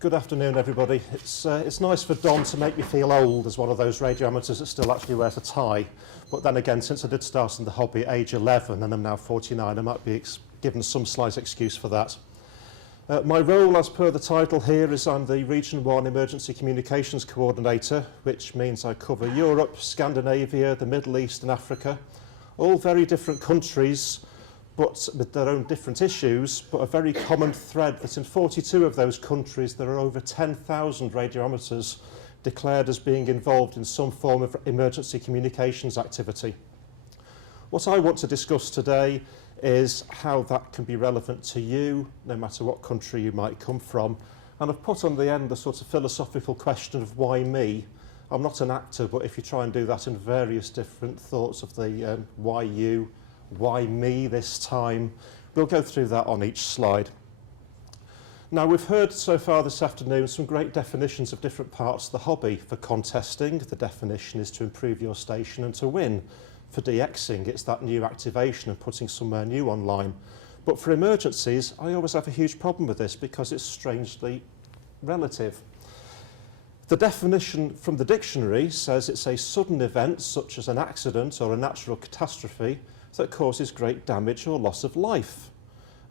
Good afternoon, everybody. It's nice for Don to make me feel old as one of those radio amateurs that still actually wears a tie. But then again, since I did start in the hobby at age 11 and I'm now 49, I might be given some slight excuse for that. My role, as per the title here, is I'm the Region 1 Emergency Communications Coordinator, which means I cover Europe, Scandinavia, the Middle East and Africa. All very different countries, but with their own different issues, but a very common thread that in 42 of those countries there are over 10,000 radio amateurs declared as being involved in some form of emergency communications activity. What I want to discuss today is how that can be relevant to you, no matter what country you might come from. And I've put on the end the sort of philosophical question of why me. I'm not an actor, but if you try and do that in various different thoughts of the why you, why me this time, we'll go through that on each slide. Now, we've heard so far this afternoon some great definitions of different parts of the hobby. For contesting, the definition is to improve your station and to win. For DXing, it's that new activation and putting somewhere new online. But for emergencies, I always have a huge problem with this because it's strangely relative. The definition from the dictionary says it's a sudden event such as an accident or a natural catastrophe that causes great damage or loss of life.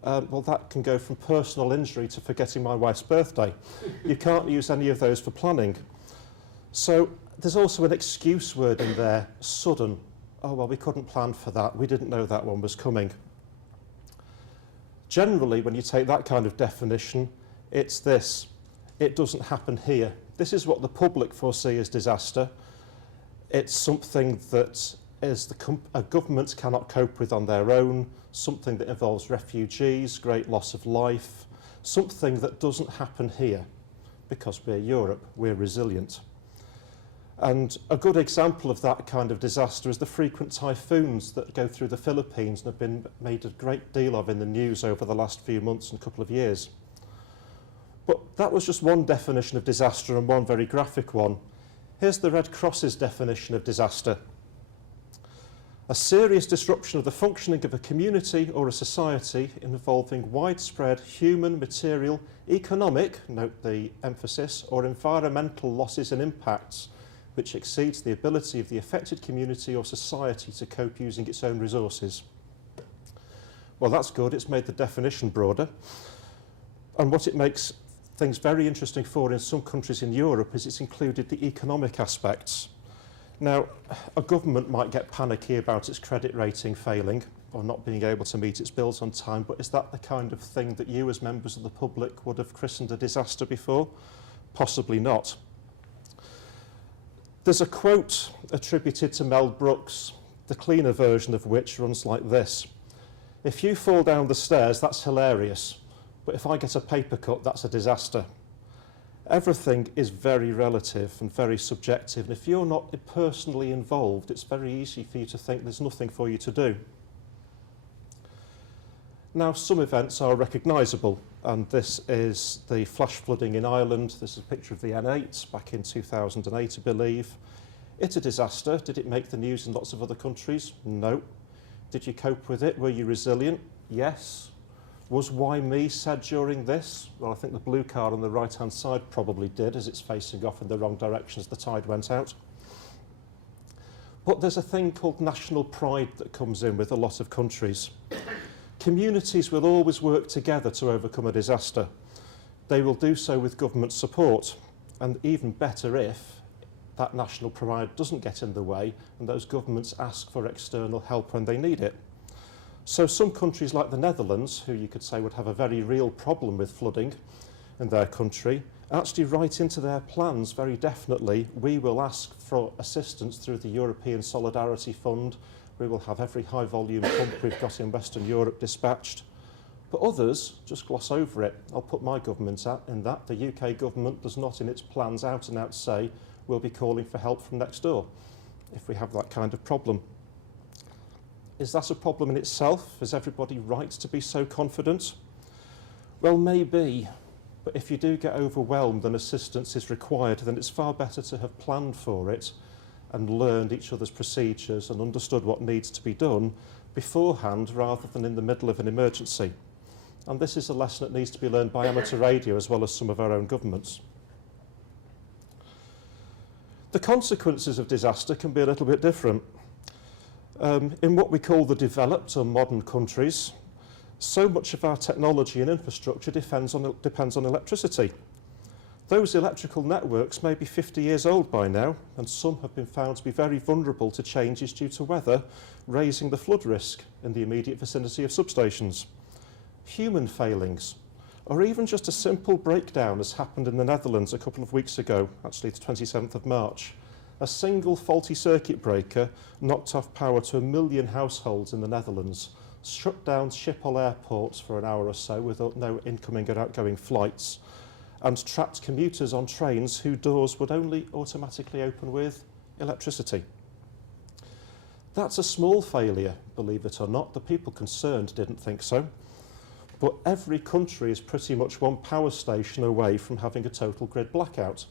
Well, that can go from personal injury to forgetting my wife's birthday. You can't use any of those for planning. So there's also an excuse word in there, sudden. Oh, well, we couldn't plan for that. We didn't know that one was coming. Generally, when you take that kind of definition, it's this. It doesn't happen here. This is what the public foresee as disaster. It's something that a government cannot cope with on their own, something that involves refugees, great loss of life, something that doesn't happen here because we're Europe, we're resilient. And a good example of that kind of disaster is the frequent typhoons that go through the Philippines and have been made a great deal of in the news over the last few months and couple of years. But that was just one definition of disaster and one very graphic one. Here's the Red Cross's definition of disaster. A serious disruption of the functioning of a community or a society involving widespread human, material, economic, note the emphasis, or environmental losses and impacts which exceeds the ability of the affected community or society to cope using its own resources. Well, that's good. It's made the definition broader. And what it makes things very interesting for in some countries in Europe is it's included the economic aspects. Now, a government might get panicky about its credit rating failing or not being able to meet its bills on time, but is that the kind of thing that you as members of the public would have christened a disaster before? Possibly not. There's a quote attributed to Mel Brooks, the cleaner version of which runs like this. If you fall down the stairs, that's hilarious, but if I get a paper cut, that's a disaster. Everything is very relative and very subjective, and if you're not personally involved, it's very easy for you to think there's nothing for you to do. Now, some events are recognisable, and this is the flash flooding in Ireland. This is a picture of the N8 back in 2008, I believe. It's a disaster. Did it make the news in lots of other countries? No. Did you cope with it? Were you resilient? Yes. Was why me said during this? Well, I think the blue card on the right-hand side probably did, as it's facing off in the wrong direction as the tide went out. But there's a thing called national pride that comes in with a lot of countries. Communities will always work together to overcome a disaster. They will do so with government support, and even better if that national pride doesn't get in the way and those governments ask for external help when they need it. So some countries like the Netherlands, who you could say would have a very real problem with flooding in their country, actually write into their plans very definitely, we will ask for assistance through the European Solidarity Fund. We will have every high volume pump we've got in Western Europe dispatched. But others just gloss over it. I'll put my government in that. The UK government does not in its plans out and out say we'll be calling for help from next door if we have that kind of problem. Is that a problem in itself? Is everybody right to be so confident? Well, maybe. But if you do get overwhelmed and assistance is required, then it's far better to have planned for it and learned each other's procedures and understood what needs to be done beforehand rather than in the middle of an emergency. And this is a lesson that needs to be learned by amateur radio as well as some of our own governments. The consequences of disaster can be a little bit different. In what we call the developed or modern countries, so much of our technology and infrastructure depends on electricity. Those electrical networks may be 50 years old by now, and some have been found to be very vulnerable to changes due to weather, raising the flood risk in the immediate vicinity of substations. Human failings, or even just a simple breakdown as happened in the Netherlands a couple of weeks ago, actually the 27th of March. A single faulty circuit breaker knocked off power to 1 million households in the Netherlands, shut down Schiphol airports for an hour or so with no incoming or outgoing flights, and trapped commuters on trains whose doors would only automatically open with electricity. That's a small failure, believe it or not. The people concerned didn't think so. But every country is pretty much one power station away from having a total grid blackout.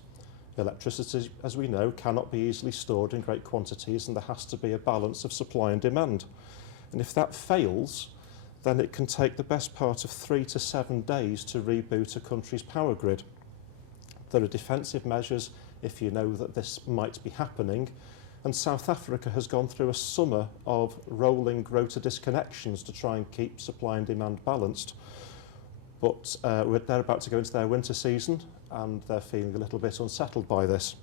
Electricity, as we know, cannot be easily stored in great quantities, and there has to be a balance of supply and demand. And if that fails, then it can take the best part of 3 to 7 days to reboot a country's power grid. There are defensive measures if you know that this might be happening, and South Africa has gone through a summer of rolling rota disconnections to try and keep supply and demand balanced. But they're about to go into their winter season, and they're feeling a little bit unsettled by this.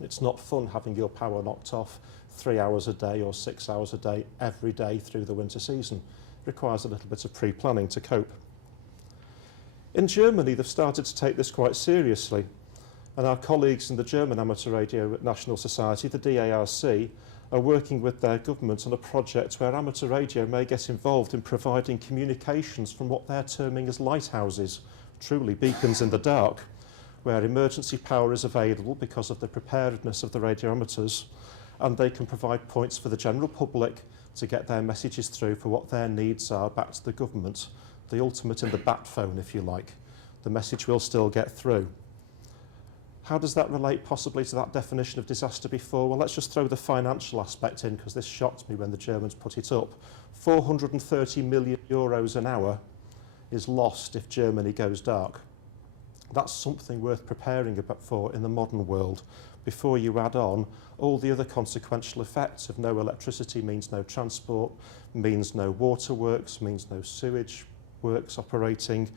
It's not fun having your power knocked off 3 hours a day or 6 hours a day every day through the winter season. It requires a little bit of pre-planning to cope. In Germany, they've started to take this quite seriously, and our colleagues in the German Amateur Radio National Society, the DARC, are working with their government on a project where amateur radio may get involved in providing communications from what they're terming as lighthouses, truly beacons in the dark, where emergency power is available because of the preparedness of the radio amateurs, and they can provide points for the general public to get their messages through for what their needs are back to the government, the ultimate in the bat phone, if you like. The message will still get through. How does that relate possibly to that definition of disaster before? Well, let's just throw the financial aspect in, because this shocked me when the Germans put it up. 430 million euros an hour is lost if Germany goes dark. That's something worth preparing for in the modern world, before you add on all the other consequential effects of no electricity means no transport, means no waterworks, means no sewage works operating,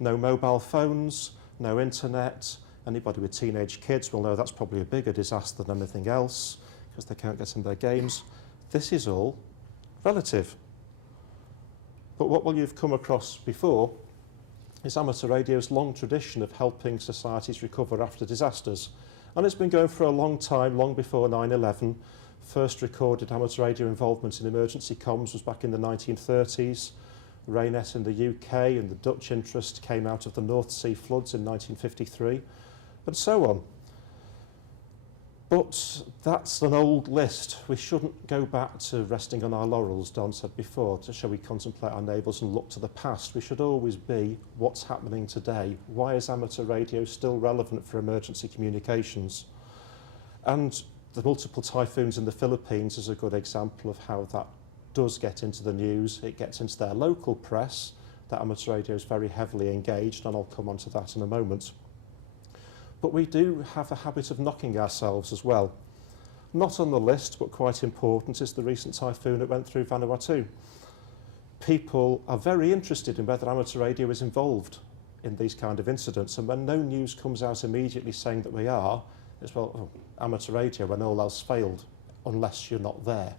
no mobile phones, no internet. Anybody with teenage kids will know that's probably a bigger disaster than anything else, because they can't get in their games. This is all relative. But what will you've come across before is amateur radio's long tradition of helping societies recover after disasters. And it's been going for a long time, long before 9/11. First recorded amateur radio involvement in emergency comms was back in the 1930s. Raynet in the UK and the Dutch interest came out of the North Sea floods in 1953, and so on. But that's an old list. We shouldn't go back to resting on our laurels, Don said before, to shall we contemplate our neighbours and look to the past. We should always be what's happening today. Why is amateur radio still relevant for emergency communications? And the multiple typhoons in the Philippines is a good example of how that does get into the news. It gets into their local press. That amateur radio is very heavily engaged, and I'll come on to that in a moment. But we do have a habit of knocking ourselves as well. Not on the list, but quite important, is the recent typhoon that went through Vanuatu. People are very interested in whether amateur radio is involved in these kind of incidents, and when no news comes out immediately saying that we are, it's, well, amateur radio when all else failed, unless you're not there.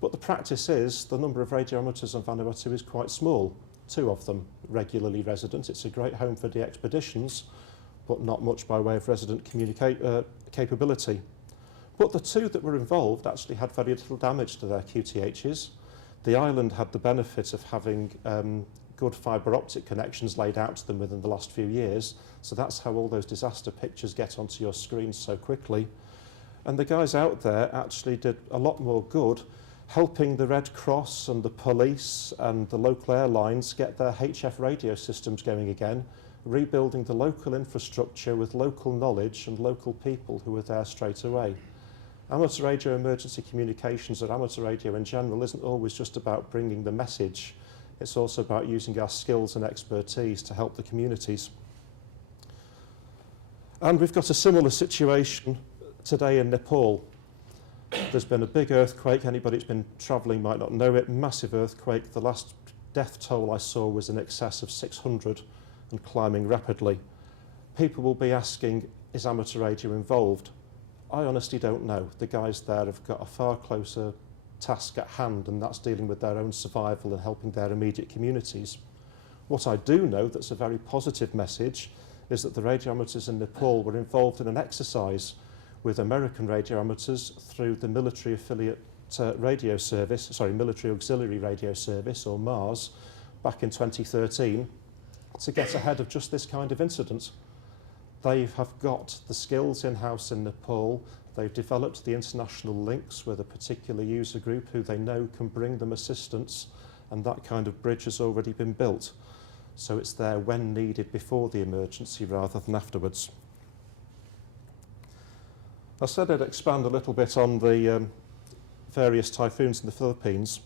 But the practice is the number of radio amateurs on Vanuatu is quite small. 2 of them regularly resident. It's a great home for the expeditions, but not much by way of resident capability. But the 2 that were involved actually had very little damage to their QTHs. The island had the benefit of having good fibre optic connections laid out to them within the last few years, so that's how all those disaster pictures get onto your screens so quickly. And the guys out there actually did a lot more good, helping the Red Cross and the police and the local airlines get their HF radio systems going again, rebuilding the local infrastructure with local knowledge and local people who were there straight away. Amateur radio emergency communications, or amateur radio in general, isn't always just about bringing the message. It's also about using our skills and expertise to help the communities. And we've got a similar situation today in Nepal. There's been a big earthquake. Anybody who's been travelling might not know it. Massive earthquake. The last death toll I saw was in excess of 600 and climbing rapidly. People will be asking, is amateur radio involved? I honestly don't know. The guys there have got a far closer task at hand, and that's dealing with their own survival and helping their immediate communities. What I do know that's a very positive message is that the radio amateurs in Nepal were involved in an exercise with American radio amateurs through the military affiliate radio service, sorry, Military Auxiliary Radio Service, or MARS, back in 2013 to get ahead of just this kind of incident. They have got the skills in-house in Nepal. They've developed the international links with a particular user group who they know can bring them assistance, and that kind of bridge has already been built. So it's there when needed before the emergency rather than afterwards. I said I'd expand a little bit on the various typhoons in the Philippines.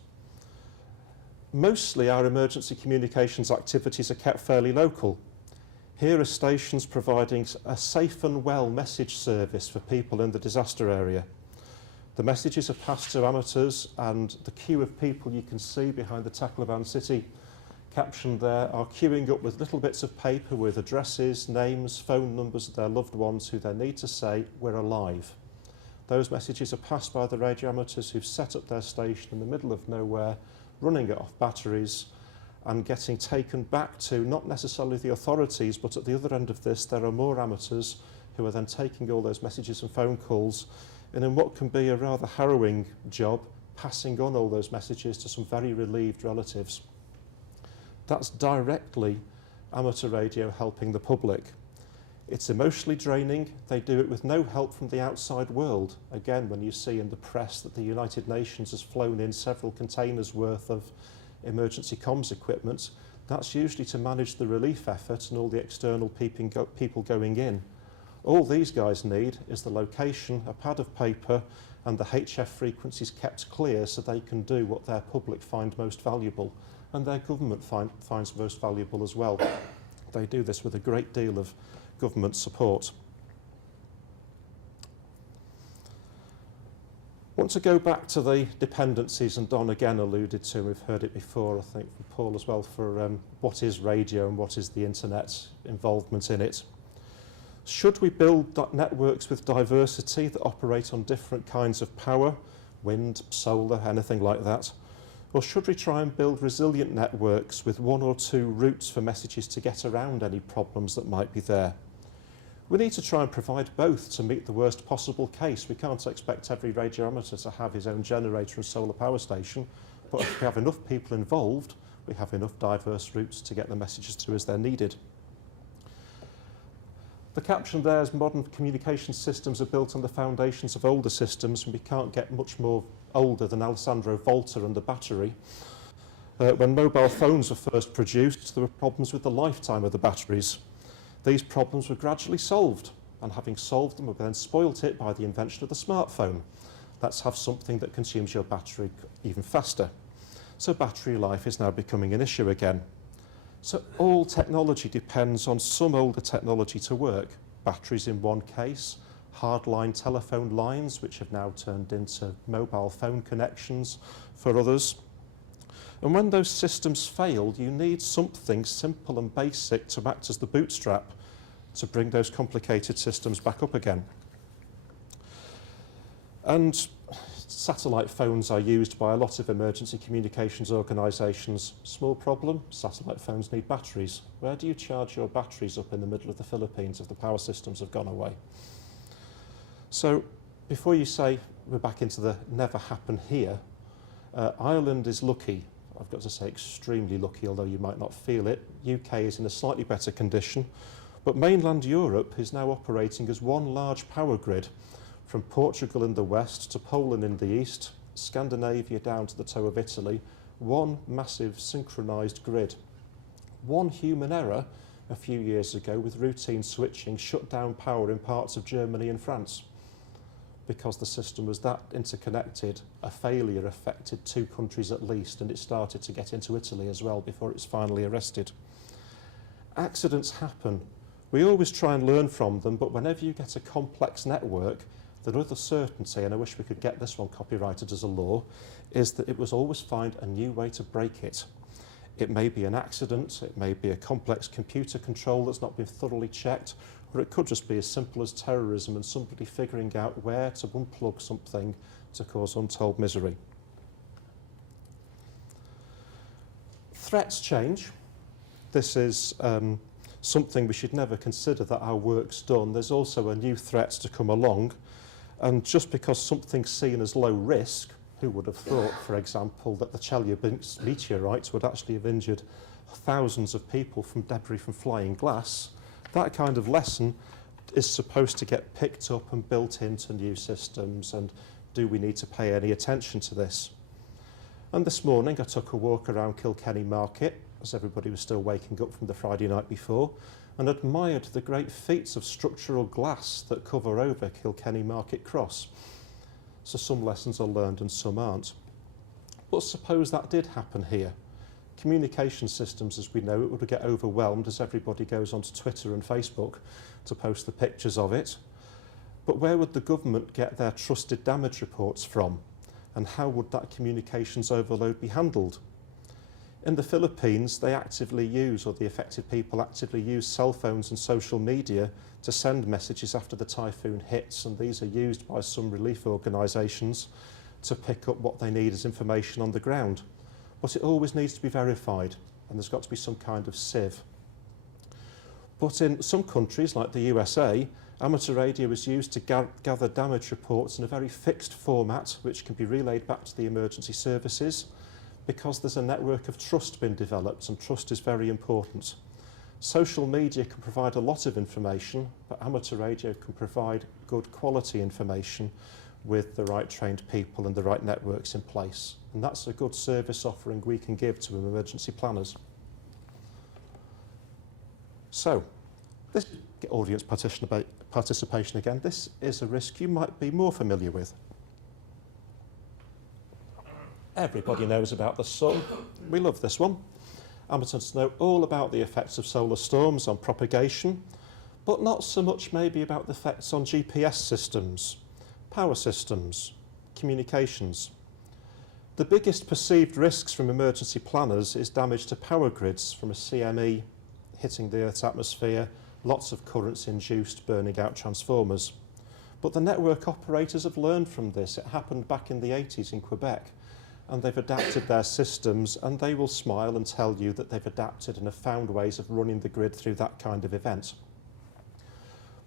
Mostly our emergency communications activities are kept fairly local. Here are stations providing a safe and well message service for people in the disaster area. The messages are passed to amateurs, and the queue of people you can see behind the Tacloban city captioned there are queuing up with little bits of paper with addresses, names, phone numbers of their loved ones who they need to say, we're alive. Those messages are passed by the radio amateurs who've set up their station in the middle of nowhere, running it off batteries and getting taken back to not necessarily the authorities, but at the other end of this there are more amateurs who are then taking all those messages and phone calls, and in what can be a rather harrowing job, passing on all those messages to some very relieved relatives. That's directly amateur radio helping the public. It's emotionally draining. They do it with no help from the outside world. Again, when you see in the press that the United Nations has flown in several containers worth of emergency comms equipment, that's usually to manage the relief effort and all the external people going in. All these guys need is the location, a pad of paper, and the HF frequencies kept clear so they can do what their public find most valuable, and their government finds most valuable as well. They do this with a great deal of government support. I want to go back to the dependencies, and Don again alluded to, we've heard it before, I think from Paul as well, for what is radio and what is the internet involvement in it. Should we build networks with diversity that operate on different kinds of power, wind, solar, anything like that? Or should we try and build resilient networks with one or two routes for messages to get around any problems that might be there? We need to try and provide both to meet the worst possible case. We can't expect every radio amateur to have his own generator and solar power station, but if we have enough people involved, we have enough diverse routes to get the messages through as they're needed. The caption there is modern communication systems are built on the foundations of older systems, and we can't get much more older than Alessandro Volta and the battery. When mobile phones were first produced, there were problems with the lifetime of the batteries. These problems were gradually solved, and having solved them, we then spoilt it by the invention of the smartphone. Let's have something that consumes your battery even faster. So battery life is now becoming an issue again. So all technology depends on some older technology to work. Batteries in one case, hardline telephone lines, which have now turned into mobile phone connections for others. And when those systems fail, you need something simple and basic to act as the bootstrap to bring those complicated systems back up again. And satellite phones are used by a lot of emergency communications organisations. Small problem, satellite phones need batteries. Where do you charge your batteries up in the middle of the Philippines if the power systems have gone away? So before you say we're back into the never happen here, Ireland is lucky. I've got to say extremely lucky, although you might not feel it. UK is in a slightly better condition, but mainland Europe is now operating as one large power grid, from Portugal in the west to Poland in the east, Scandinavia down to the toe of Italy, one massive synchronised grid. One human error a few years ago with routine switching shut down power in parts of Germany and France. because the system was that interconnected, a failure affected 2 countries at least, and it started to get into Italy as well before it was finally arrested. Accidents happen. We always try and learn from them, but whenever you get a complex network, the other certainty, and I wish we could get this one copyrighted as a law, is that it was always find a new way to break it. It may be an accident, it may be a complex computer control that's not been thoroughly checked, or it could just be as simple as terrorism and somebody figuring out where to unplug something to cause untold misery. Threats change. This is something we should never consider that our work's done. There's also a new threat to come along, and just because something's seen as low risk, who would have thought, for example, that the Chelyabinsk meteorites would actually have injured thousands of people from debris from flying glass? That kind of lesson is supposed to get picked up and built into new systems, and do we need to pay any attention to this? And this morning I took a walk around Kilkenny Market, as everybody was still waking up from the Friday night before, and admired the great feats of structural glass that cover over Kilkenny Market Cross. So some lessons are learned and some aren't. But suppose that did happen here. Communication systems, as we know, it would get overwhelmed as everybody goes onto Twitter and Facebook to post the pictures of it. But where would the government get their trusted damage reports from? And how would that communications overload be handled? In the Philippines, they actively use, or the affected people actively use, cell phones and social media to send messages after the typhoon hits, and these are used by some relief organisations to pick up what they need as information on the ground. But it always needs to be verified, and there's got to be some kind of sieve. But in some countries, like the USA, amateur radio is used to gather damage reports in a very fixed format, which can be relayed back to the emergency services, because there's a network of trust being developed, and trust is very important. Social media can provide a lot of information, but amateur radio can provide good quality information with the right trained people and the right networks in place. And that's a good service offering we can give to emergency planners. So, this audience participation again, this is a risk you might be more familiar with. Everybody knows about the sun. We love this one. Amateurs know all about the effects of solar storms on propagation, but not so much maybe about the effects on GPS systems, power systems, communications. The biggest perceived risks from emergency planners is damage to power grids from a CME hitting the Earth's atmosphere, lots of currents induced burning out transformers. But the network operators have learned from this. It happened back in the 80s in Quebec, and they've adapted their systems, and they will smile and tell you that they've adapted and have found ways of running the grid through that kind of event.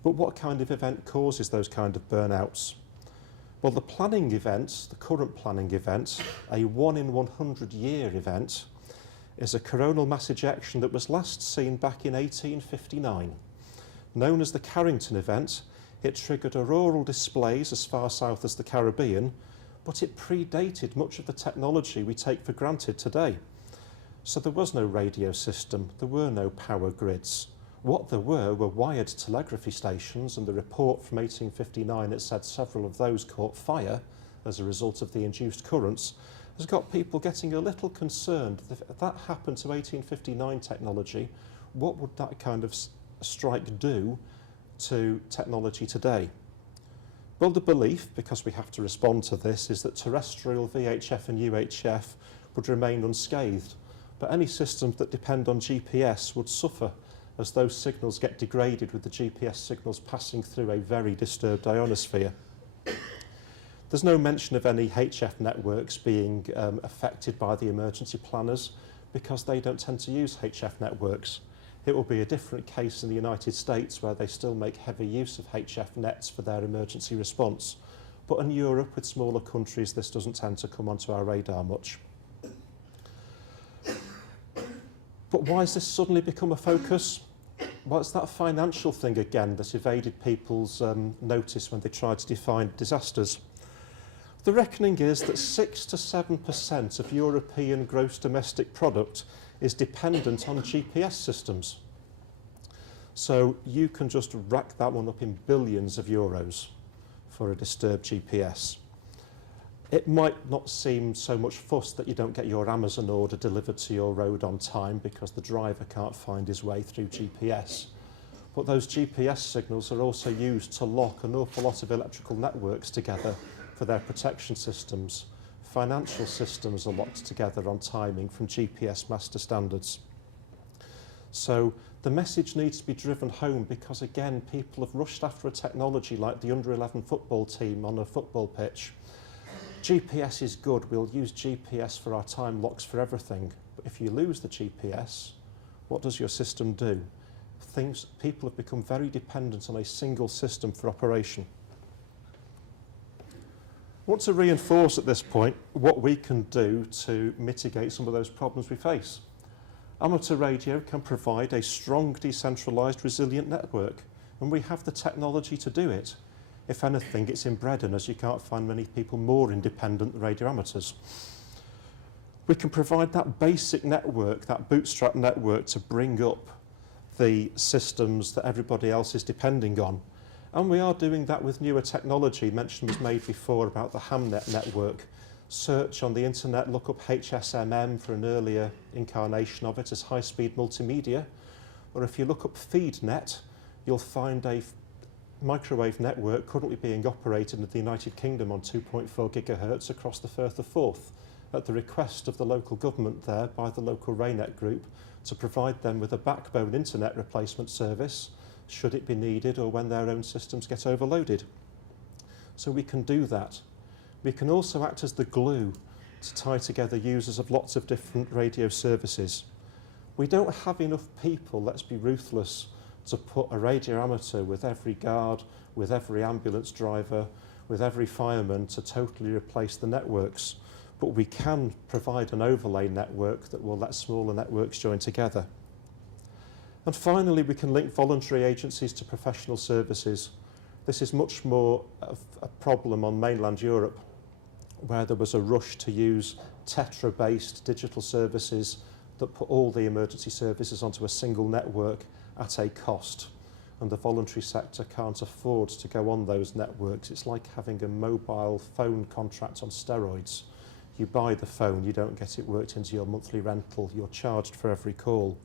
But what kind of event causes those kind of burnouts? Well, the planning event, the current planning event, a 1 in 100 year event, is a coronal mass ejection that was last seen back in 1859. Known as the Carrington event, it triggered auroral displays as far south as the Caribbean, but it predated much of the technology we take for granted today. So there was no radio system, there were no power grids. What there were wired telegraphy stations, and the report from 1859, it said several of those caught fire as a result of the induced currents, has got people getting a little concerned. If that happened to 1859 technology, what would that kind of strike do to technology today? Well, the belief, because we have to respond to this, is that terrestrial VHF and UHF would remain unscathed, but any systems that depend on GPS would suffer as those signals get degraded with the GPS signals passing through a very disturbed ionosphere. There's no mention of any HF networks being affected by the emergency planners because they don't tend to use HF networks. It will be a different case in the United States where they still make heavy use of HF nets for their emergency response. But in Europe, with smaller countries, this doesn't tend to come onto our radar much. But why has this suddenly become a focus? Well, it's that financial thing again that evaded people's notice when they tried to define disasters. The reckoning is that 6 to 7% of European gross domestic product is dependent on GPS systems. So you can just rack that one up in billions of euros for a disturbed GPS. It might not seem so much fuss that you don't get your Amazon order delivered to your road on time because the driver can't find his way through GPS. But those GPS signals are also used to lock an awful lot of electrical networks together for their protection systems. Financial systems are locked together on timing from GPS master standards. So the message needs to be driven home because, again, people have rushed after a technology like the under-11 football team on a football pitch. GPS is good. We'll use GPS for our time locks for everything. But if you lose the GPS, what does your system do? People have become very dependent on a single system for operation. I want to reinforce at this point what we can do to mitigate some of those problems we face. Amateur radio can provide a strong, decentralised, resilient network, and we have the technology to do it. If anything, it's inbred in us. You can't find many people more independent than radio amateurs. We can provide that basic network, that bootstrap network, to bring up the systems that everybody else is depending on. And we are doing that with newer technology. Mention was made before about the Hamnet network. Search on the internet, look up HSMM for an earlier incarnation of it as high-speed multimedia. Or if you look up FeedNet, you'll find a microwave network currently being operated in the United Kingdom on 2.4 gigahertz across the Firth of Forth at the request of the local government there by the local RayNet group to provide them with a backbone internet replacement service should it be needed or when their own systems get overloaded. So we can do that. We can also act as the glue to tie together users of lots of different radio services. We don't have enough people, let's be ruthless, to put a radio amateur with every guard, with every ambulance driver, with every fireman to totally replace the networks. But we can provide an overlay network that will let smaller networks join together. And finally, we can link voluntary agencies to professional services. This is much more of a problem on mainland Europe, where there was a rush to use Tetra-based digital services that put all the emergency services onto a single network at a cost. And the voluntary sector can't afford to go on those networks. It's like having a mobile phone contract on steroids. You buy the phone, you don't get it worked into your monthly rental, you're charged for every call.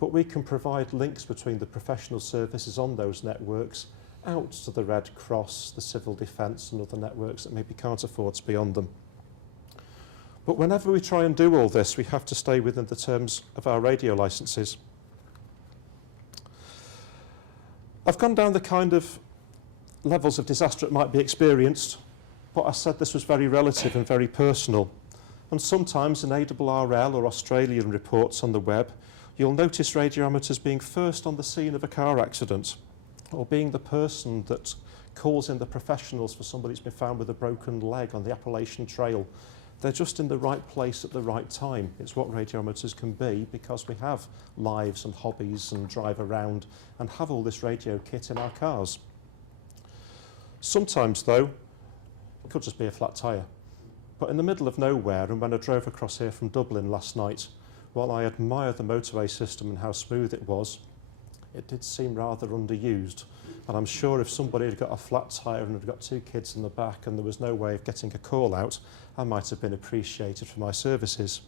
But we can provide links between the professional services on those networks out to the Red Cross, the Civil Defence and other networks that maybe can't afford to be on them. But whenever we try and do all this, we have to stay within the terms of our radio licences. I've gone down the kind of levels of disaster that might be experienced, but I said this was very relative and very personal. And sometimes in ARRL or Australian reports on the web, you'll notice radio amateurs being first on the scene of a car accident, or being the person that calls in the professionals for somebody who's been found with a broken leg on the Appalachian Trail. They're just in the right place at the right time. It's what radio amateurs can be because we have lives and hobbies and drive around and have all this radio kit in our cars. Sometimes, though, it could just be a flat tyre. But in the middle of nowhere, and when I drove across here from Dublin last night, while I admire the motorway system and how smooth it was, it did seem rather underused. And I'm sure if somebody had got a flat tyre and had got two kids in the back and there was no way of getting a call out, I might have been appreciated for my services.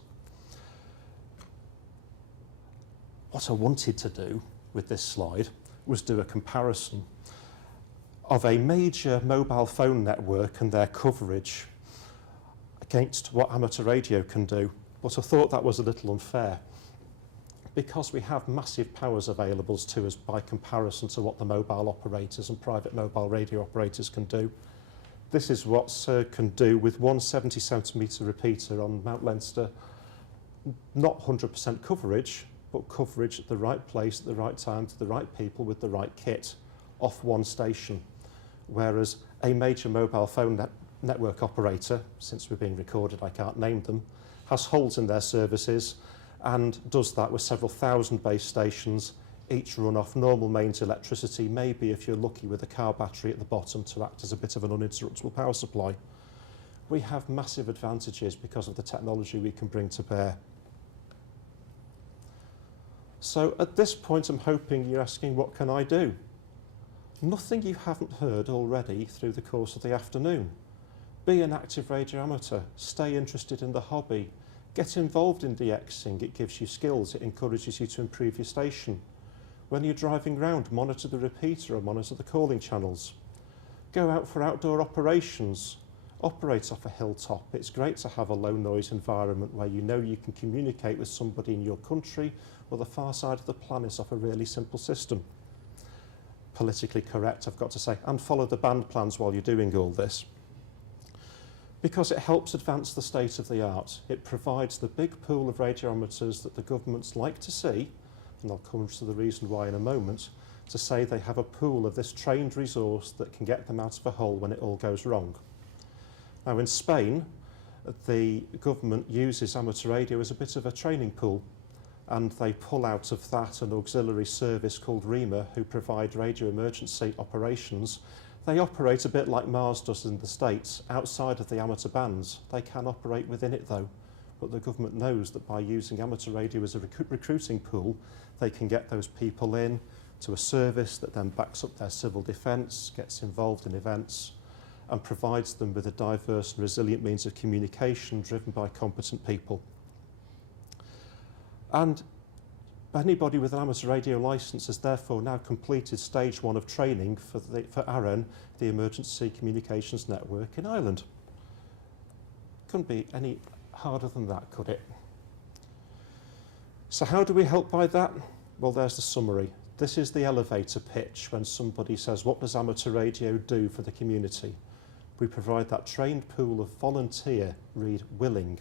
What I wanted to do with this slide was do a comparison of a major mobile phone network and their coverage against what amateur radio can do. But I thought that was a little unfair, because we have massive powers available to us by comparison to what the mobile operators and private mobile radio operators can do. This is what SIR can do with one 70 centimetre repeater on Mount Leinster. Not 100% coverage, but coverage at the right place at the right time to the right people with the right kit off one station. Whereas a major mobile phone network operator, since we're being recorded I can't name them, has holes in their services and does that with several thousand base stations, each run off normal mains electricity, maybe if you're lucky with a car battery at the bottom to act as a bit of an uninterruptible power supply. We have massive advantages because of the technology we can bring to bear. So at this point I'm hoping you're asking, what can I do? Nothing you haven't heard already through the course of the afternoon. Be an active radio amateur, stay interested in the hobby, get involved in DXing, it gives you skills, it encourages you to improve your station. When you're driving round, monitor the repeater or monitor the calling channels. Go out for outdoor operations, operate off a hilltop. It's great to have a low noise environment where you know you can communicate with somebody in your country or the far side of the planet off a really simple system. Politically correct, I've got to say, and follow the band plans while you're doing all this. Because it helps advance the state of the art. It provides the big pool of radiometers that the governments like to see, and I'll come to the reason why in a moment, to say they have a pool of this trained resource that can get them out of a hole when it all goes wrong. Now in Spain, the government uses amateur radio as a bit of a training pool, and they pull out of that an auxiliary service called REMA who provide radio emergency operations. They operate a bit like Mars does in the States, outside of the amateur bands. They can operate within it though, but the government knows that by using amateur radio as a recruiting pool, they can get those people in to a service that then backs up their civil defence, gets involved in events, and provides them with a diverse and resilient means of communication driven by competent people. And anybody with an amateur radio licence has therefore now completed stage 1 of training for AREN, the Emergency Communications Network in Ireland. Couldn't be any harder than that, could it? So how do we help by that? Well, there's the summary. This is the elevator pitch when somebody says, what does amateur radio do for the community? We provide that trained pool of volunteer, read willing,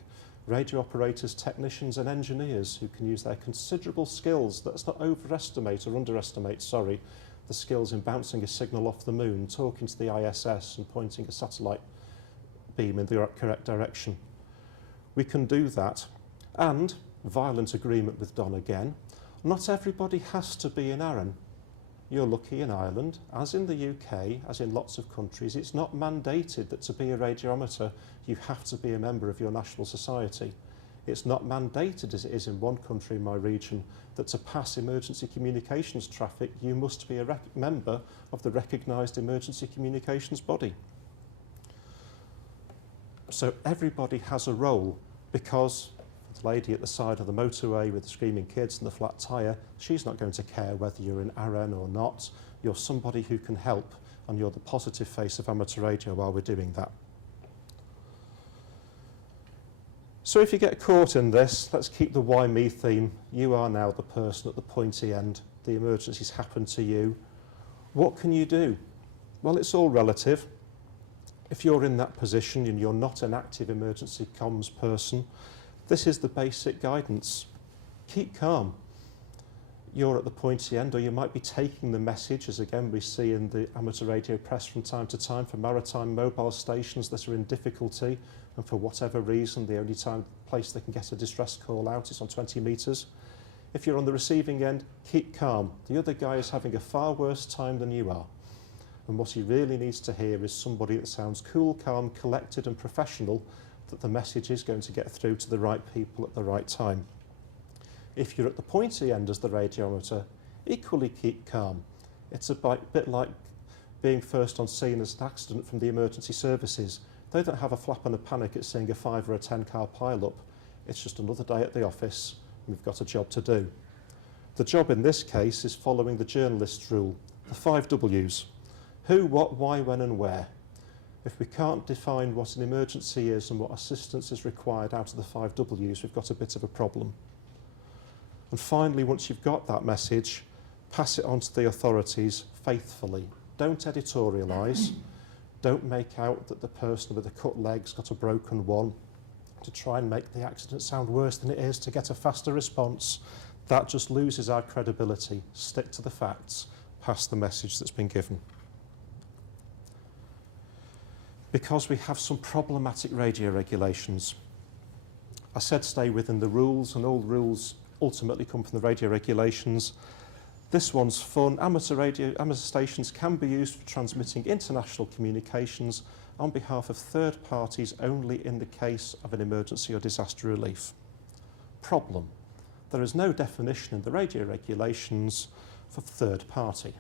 radio operators, technicians and engineers who can use their considerable skills, let's not overestimate or underestimate, sorry, the skills in bouncing a signal off the moon, talking to the ISS and pointing a satellite beam in the correct direction. We can do that, and, violent agreement with Don again, not everybody has to be in AREN. You're lucky in Ireland, as in the UK, as in lots of countries, it's not mandated that to be a radio amateur you have to be a member of your national society. It's not mandated, as it is in one country in my region, that to pass emergency communications traffic you must be a member of the recognised emergency communications body. So everybody has a role, because the lady at the side of the motorway with the screaming kids and the flat tyre, she's not going to care whether you're in AREN or not. You're somebody who can help, and you're the positive face of amateur radio while we're doing that. So if you get caught in this, let's keep the why me theme. You are now the person at the pointy end. The emergencies happen to you. What can you do? Well, it's all relative. If you're in that position and you're not an active emergency comms person, this is the basic guidance. Keep calm. You're at the pointy end, or you might be taking the message, as again we see in the amateur radio press from time to time, for maritime mobile stations that are in difficulty, and for whatever reason the only place they can get a distress call out is on 20 metres. If you're on the receiving end, keep calm. The other guy is having a far worse time than you are. And what he really needs to hear is somebody that sounds cool, calm, collected and professional, that the message is going to get through to the right people at the right time. If you're at the pointy end as the radiometer, equally keep calm. It's a bit like being first on scene as an accident from the emergency services. They don't have a flap and a panic at seeing a 5 or a 10 car pile-up. It's just another day at the office, and we've got a job to do. The job in this case is following the journalist's rule, the 5 W's. Who, what, why, when and where. If we can't define what an emergency is and what assistance is required out of the 5 W's, we've got a bit of a problem. And finally, once you've got that message, pass it on to the authorities faithfully. Don't editorialise. Don't make out that the person with the cut leg's got a broken one to try and make the accident sound worse than it is to get a faster response. That just loses our credibility. Stick to the facts. Pass the message that's been given. Because we have some problematic radio regulations. I said stay within the rules, and all rules ultimately come from the radio regulations. This one's fun. Amateur stations can be used for transmitting international communications on behalf of third parties only in the case of an emergency or disaster relief. Problem. There is no definition in the radio regulations for third party.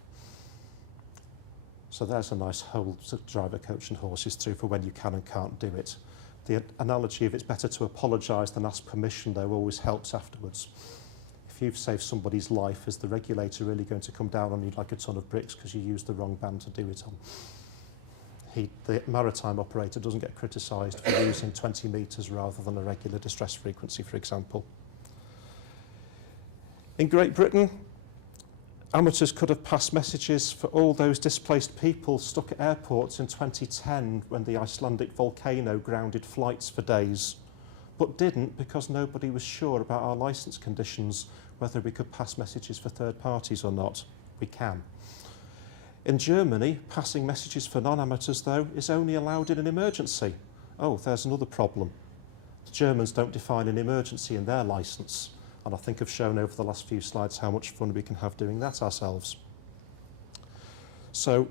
So there's a nice hole to drive a coach and horses through for when you can and can't do it. The analogy of it's better to apologise than ask permission, though, always helps afterwards. If you've saved somebody's life, is the regulator really going to come down on you like a ton of bricks because you used the wrong band to do it on? The maritime operator doesn't get criticised for using 20 metres rather than a regular distress frequency, for example. In Great Britain, amateurs could have passed messages for all those displaced people stuck at airports in 2010 when the Icelandic volcano grounded flights for days, but didn't because nobody was sure about our licence conditions, whether we could pass messages for third parties or not. We can. In Germany, passing messages for non-amateurs, though, is only allowed in an emergency. Oh, there's another problem. The Germans don't define an emergency in their licence, and I think I've shown over the last few slides how much fun we can have doing that ourselves. So,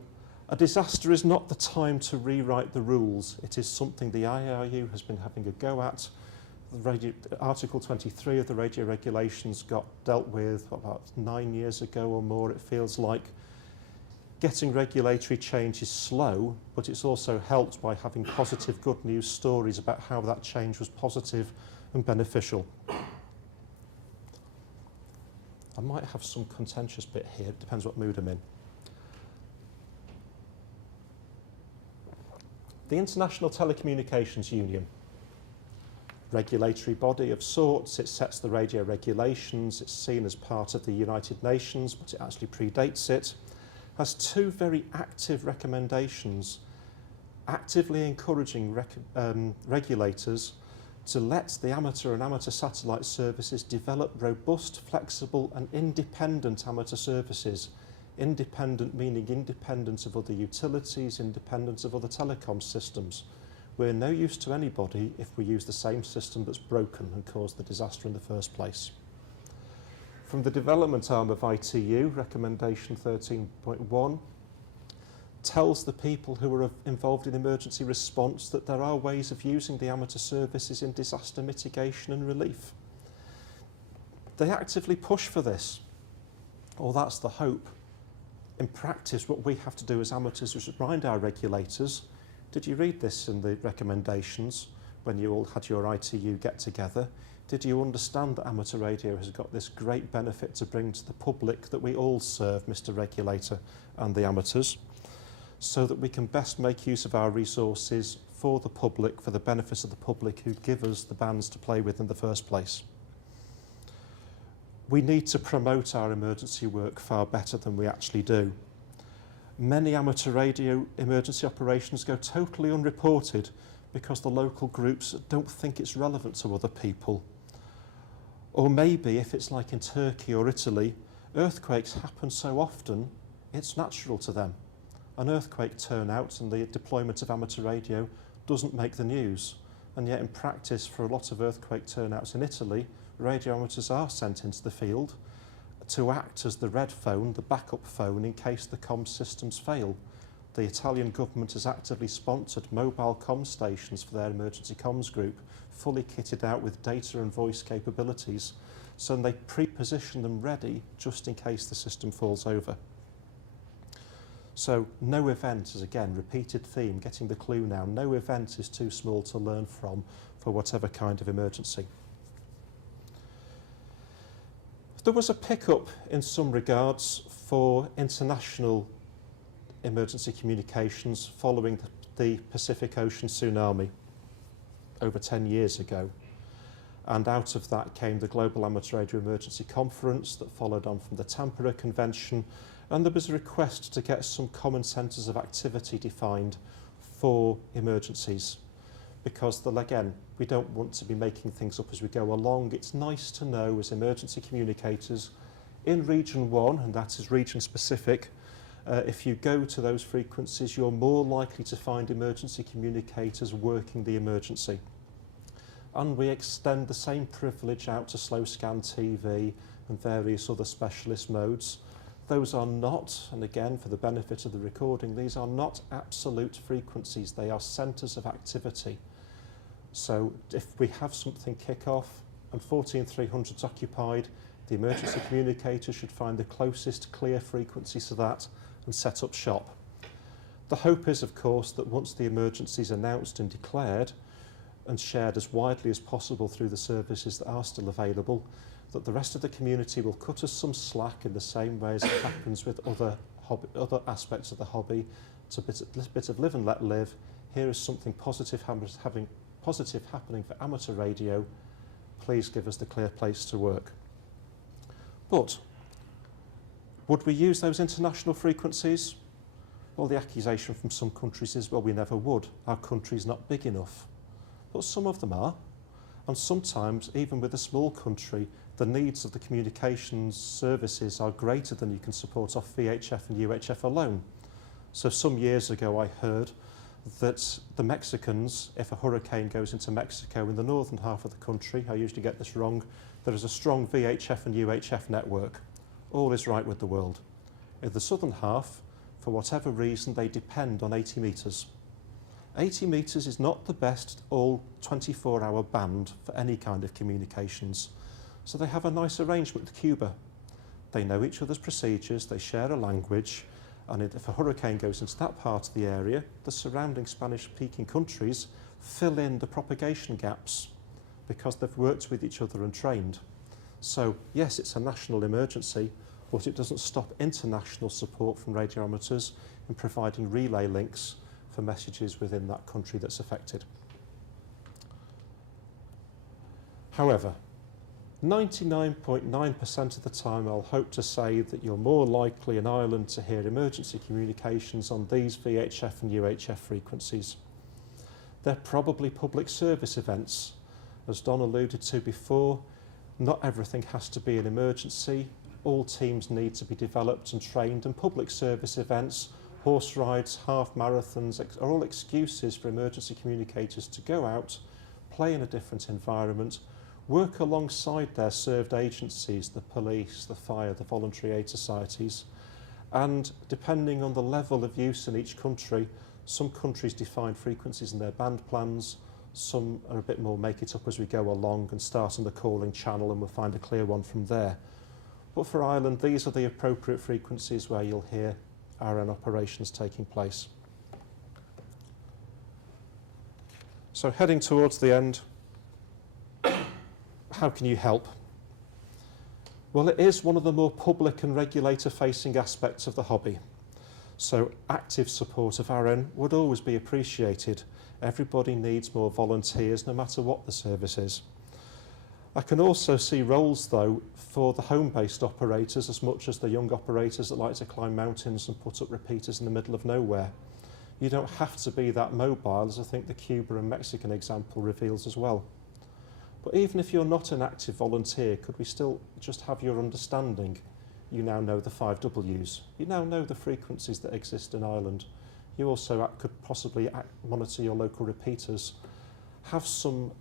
a disaster is not the time to rewrite the rules. It is something the IARU has been having a go at. Article 23 of the radio regulations got dealt with about 9 years ago or more, it feels like. Getting regulatory change is slow, but it's also helped by having positive good news stories about how that change was positive and beneficial. I might have some contentious bit here, it depends what mood I'm in. The International Telecommunications Union, regulatory body of sorts, it sets the radio regulations, it's seen as part of the United Nations, but it actually predates it, has two very active recommendations, actively encouraging regulators to let the amateur and amateur satellite services develop robust, flexible and independent amateur services. Independent meaning independent of other utilities, independent of other telecom systems. We're no use to anybody if we use the same system that's broken and caused the disaster in the first place. From the development arm of ITU, recommendation 13.1 tells the people who are involved in emergency response that there are ways of using the amateur services in disaster mitigation and relief. They actively push for this, or that's the hope. In practice, what we have to do as amateurs is remind our regulators, did you read this in the recommendations when you all had your ITU get-together? Did you understand that amateur radio has got this great benefit to bring to the public that we all serve, Mr. Regulator, and the amateurs, so that we can best make use of our resources for the public, for the benefit of the public who give us the bands to play with in the first place. We need to promote our emergency work far better than we actually do. Many amateur radio emergency operations go totally unreported because the local groups don't think it's relevant to other people. Or maybe if it's like in Turkey or Italy, earthquakes happen so often, it's natural to them. An earthquake turnout and the deployment of amateur radio doesn't make the news. And yet in practice, for a lot of earthquake turnouts in Italy, radio amateurs are sent into the field to act as the red phone, the backup phone, in case the comms systems fail. The Italian government has actively sponsored mobile comms stations for their emergency comms group, fully kitted out with data and voice capabilities, so they pre-position them ready just in case the system falls over. So no event is, again, repeated theme, getting the clue now, no event is too small to learn from for whatever kind of emergency. There was a pickup in some regards for international emergency communications following the Pacific Ocean tsunami over 10 years ago. And out of that came the Global Amateur Radio Emergency Conference that followed on from the Tampere Convention, and there was a request to get some common centres of activity defined for emergencies. Because, again, we don't want to be making things up as we go along. It's nice to know as emergency communicators in Region 1, and that is region specific, if you go to those frequencies, you're more likely to find emergency communicators working the emergency. And we extend the same privilege out to slow scan TV and various other specialist modes. Those are not, and again for the benefit of the recording, these are not absolute frequencies, they are centres of activity. So if we have something kick off and 14300 is occupied, the emergency communicator should find the closest clear frequency to that and set up shop. The hope is, of course, that once the emergency is announced and declared and shared as widely as possible through the services that are still available, that the rest of the community will cut us some slack in the same way as it happens with other aspects of the hobby. It's a bit of live and let live. Here is something positive happening for amateur radio. Please give us the clear place to work. But would we use those international frequencies? Well, the accusation from some countries is, well, we never would. Our country's not big enough. But some of them are. And sometimes, even with a small country, the needs of the communications services are greater than you can support off VHF and UHF alone. So some years ago I heard that the Mexicans, if a hurricane goes into Mexico in the northern half of the country, I usually get this wrong, there is a strong VHF and UHF network. All is right with the world. In the southern half, for whatever reason, they depend on 80 metres. 80 metres is not the best all 24-hour band for any kind of communications. So they have a nice arrangement with Cuba. They know each other's procedures, they share a language, and if a hurricane goes into that part of the area, the surrounding Spanish-speaking countries fill in the propagation gaps because they've worked with each other and trained. So yes, it's a national emergency, but it doesn't stop international support from radio amateurs in providing relay links for messages within that country that's affected. However, 99.9% of the time I'll hope to say that you're more likely in Ireland to hear emergency communications on these VHF and UHF frequencies. They're probably public service events. As Don alluded to before, not everything has to be an emergency. All teams need to be developed and trained, and public service events, horse rides, half marathons are all excuses for emergency communicators to go out, play in a different environment, work alongside their served agencies, the police, the fire, the voluntary aid societies, and depending on the level of use in each country, some countries define frequencies in their band plans, some are a bit more make it up as we go along and start on the calling channel and we'll find a clear one from there. But for Ireland, these are the appropriate frequencies where you'll hear RN operations taking place. So heading towards the end, how can you help? Well, it is one of the more public and regulator-facing aspects of the hobby. So active support of RN would always be appreciated. Everybody needs more volunteers, no matter what the service is. I can also see roles, though, for the home-based operators as much as the young operators that like to climb mountains and put up repeaters in the middle of nowhere. You don't have to be that mobile, as I think the Cuba and Mexican example reveals as well. But even if you're not an active volunteer, could we still just have your understanding? You now know the 5 Ws. You now know the frequencies that exist in Ireland. You also could possibly monitor your local repeaters. Have some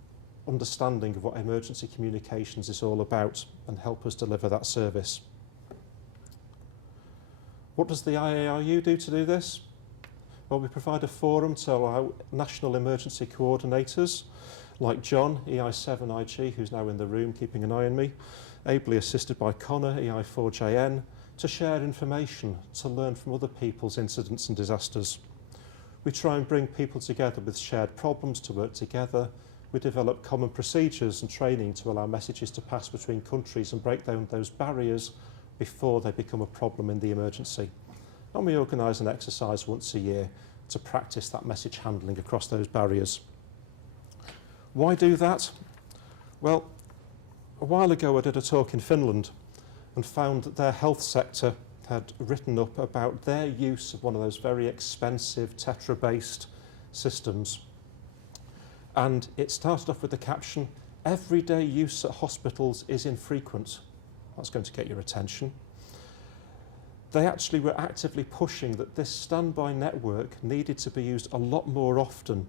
understanding of what emergency communications is all about and help us deliver that service. What does the IARU do to do this? Well, we provide a forum to allow national emergency coordinators like John, EI7IG, who's now in the room keeping an eye on me, ably assisted by Connor, EI4JN, to share information, to learn from other people's incidents and disasters. We try and bring people together with shared problems to work together. We develop common procedures and training to allow messages to pass between countries and break down those barriers before they become a problem in the emergency. And we organise an exercise once a year to practice that message handling across those barriers. Why do that? Well, a while ago I did a talk in Finland and found that their health sector had written up about their use of one of those very expensive Tetra-based systems. And it started off with the caption, "Everyday use at hospitals is infrequent." That's going to get your attention. They actually were actively pushing that this standby network needed to be used a lot more often,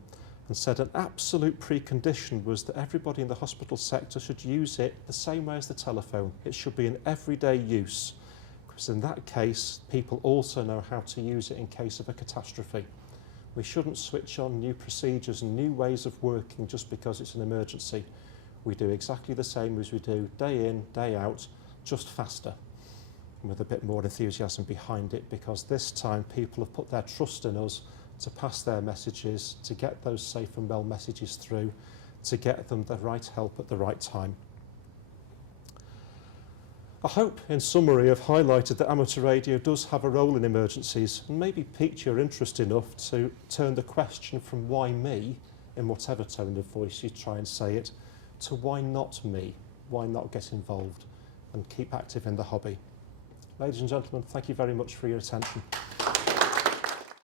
and said an absolute precondition was that everybody in the hospital sector should use it the same way as the telephone. It should be an everyday use, because in that case, people also know how to use it in case of a catastrophe. We shouldn't switch on new procedures and new ways of working just because it's an emergency. We do exactly the same as we do day in, day out, just faster. and with a bit more enthusiasm behind it, because this time people have put their trust in us to pass their messages, to get those safe and well messages through, to get them the right help at the right time. I hope, in summary, I've highlighted that amateur radio does have a role in emergencies and maybe piqued your interest enough to turn the question from why me, in whatever tone of voice you try and say it, to why not me, why not get involved and keep active in the hobby. Ladies and gentlemen, thank you very much for your attention.